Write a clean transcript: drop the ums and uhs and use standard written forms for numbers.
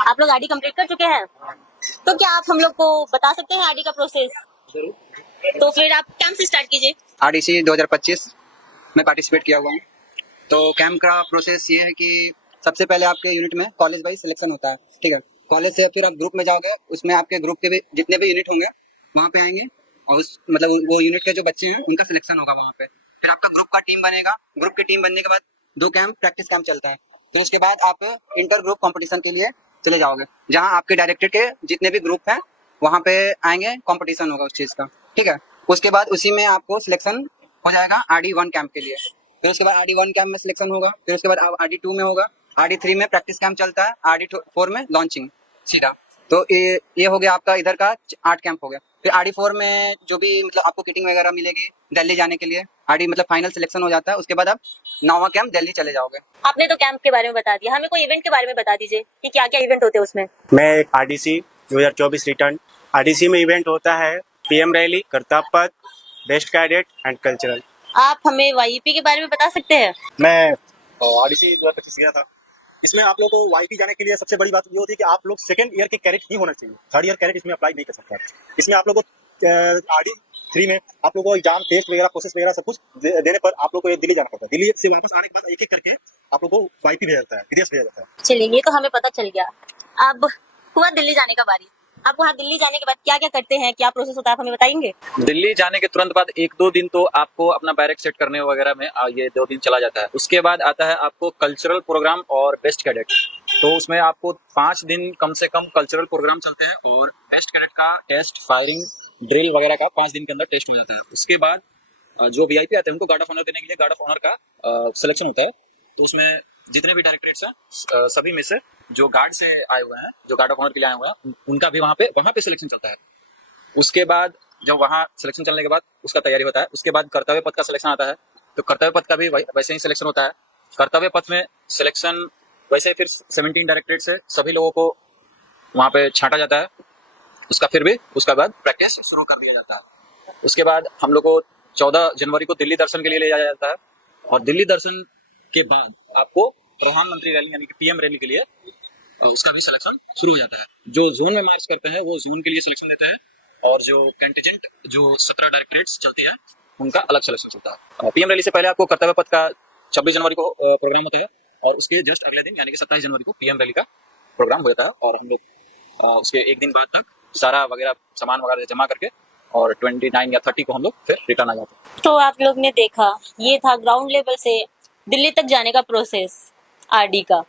आप लोग RD complete कर चुके हैं, तो क्या आप हम लोग को बता सकते हैं आरडी का प्रोसेस? तो फिर आप कैंप से स्टार्ट कीजिए। आरडीसी 2025 में पार्टिसिपेट किया हुआ हूँ। तो कैंप का प्रोसेस ये है कि सबसे पहले आपके यूनिट में कॉलेज वाइज सिलेक्शन होता है, ठीक है। कॉलेज से फिर आप ग्रुप में जाओगे, उसमें आपके ग्रुप के भी जितने भी यूनिट होंगे वहाँ पे आएंगे, और उस मतलब वो यूनिट के जो बच्चे हैं उनका सिलेक्शन होगा वहाँ पे। फिर आपका ग्रुप का टीम बनेगा। ग्रुप की टीम बनने के बाद 2 कैंप प्रैक्टिस कैंप चलता है। फिर उसके बाद आप इंटर ग्रुप कॉम्पिटिशन के लिए चले जाओगे, जहाँ आपके डायरेक्टेड के जितने भी ग्रुप हैं वहाँ पे आएंगे, कॉम्पिटिशन होगा उस चीज़ का, ठीक है। उसके बाद उसी में आपको सिलेक्शन हो जाएगा RD1 कैंप के लिए। फिर उसके बाद RD1 कैंप में सिलेक्शन होगा। फिर उसके बाद RD2 में होगा। RD3 में प्रैक्टिस कैंप चलता है। RD4 में लॉन्चिंग सीधा। तो ये हो गया आपका इधर का 8 कैंप हो गया। फिर RD4 में जो भी मतलब आपको किटिंग वगैरह मिलेगी दिल्ली जाने के लिए, RD मतलब फाइनल सिलेक्शन हो जाता है। उसके बाद आप 9वां कैंप दिल्ली चले जाओगे। आपने तो कैंप के बारे में बता दिया, हमें कोई इवेंट के बारे में बता दीजिए कि क्या क्या इवेंट होते हैं उसमें। मैं एक आरडीसी 2024 रिटर्न आरडीसी में इवेंट होता है पीएम रैली, करतब पथ, बेस्ट कैडेट एंड कल्चरल। आप हमें वाईपी के बारे में बता सकते हैं? मैं आरडीसी 2025 गया था। इसमें आप लोग को वाईपी जाने के लिए सबसे बड़ी बात ये होती है कि आप लोग सेकंड ईयर के कैडेट ही होना चाहिए। थर्ड ईयर कैडेट इसमें अप्लाई नहीं कर सकता। इसमें आप लोग को RD3 में आप लोग को एग्जाम टेस्ट वगैरह प्रोसेस वगैरह सब कुछ देने पर आप लोग को ये दिल्ली जाना पड़ता है। दिल्ली से वापस आने के बाद एक एक करके आप लोग को वाईपी भेजा जाता है, विदेश भेजा जाता है। चलिए, ये तो हमें पता चल गया। अब हुआ दिल्ली जाने का बारी। आप वहाँ दिल्ली जाने के बाद क्या क्या करते हैं, क्या प्रोसेस होता है, आप हमें बताएंगे? दिल्ली जाने के तुरंत बाद 1-2 दिन तो आपको अपना बैरक सेट करने वगैरह में ये 2 दिन चला जाता है। उसके बाद आता है आपको कल्चरल प्रोग्राम और बेस्ट कैडेट। तो उसमें आपको 5 दिन कम से कम कल्चरल प्रोग्राम चलते हैं, और बेस्ट कैडेट का टेस्ट, फायरिंग, ड्रिल वगैरह का 5 दिन के अंदर टेस्ट हो जाता है। उसके बाद जो वीआईपी आते हैं उनको गार्ड ऑफ ऑनर देने के लिए गार्ड ऑफ ऑनर का सिलेक्शन होता है। तो उसमें जितने भी डायरेक्टरेट्स हैं सभी में से जो गार्ड से आए हुए हैं, जो गार्ड ऑफ ऑनर के लिए आए हुए हैं, उनका भी वहाँ पे सिलेक्शन चलता है। उसके बाद जब वहाँ सिलेक्शन चलने के बाद उसका तैयारी होता है। उसके बाद कर्तव्य पथ का सिलेक्शन आता है। तो कर्तव्य पथ का भी वैसे ही सिलेक्शन होता है। कर्तव्य पथ में सिलेक्शन वैसे फिर 17 डायरेक्टरेट से सभी लोगों को वहाँ पे छांटा जाता है। उसका बाद प्रैक्टिस शुरू कर दिया जाता है। उसके बाद हम लोग को 14 जनवरी को दिल्ली दर्शन के लिए ले जाया जाता है, और दिल्ली दर्शन के बाद आपको प्रधानमंत्री रैली यानी कि पीएम रैली के लिए उसका भी सिलेक्शन शुरू हो जाता है। जो जोन में मार्च करते हैं वो जोन के लिए सिलेक्शन देते हैं, और जो कंटिजेंट जो 17 डायरेक्टरेट्स चलती है उनका अलग सिलेक्शन चलता है। पीएम रैली से पहले आपको कर्तव्य पथ का 26 जनवरी को प्रोग्राम होता है, और उसके जस्ट अगले दिन यानी कि 27 जनवरी को पीएम रैली का प्रोग्राम हो जाता है। और हम लोग उसके एक दिन बाद तक सारा वगैरह सामान वगैरह जमा करके और 29 या 30 को हम लोग फिर रिटर्न आ जाते हैं। तो आप लोग ने देखा, ये था ग्राउंड लेवल से दिल्ली तक जाने का प्रोसेस आरडी का।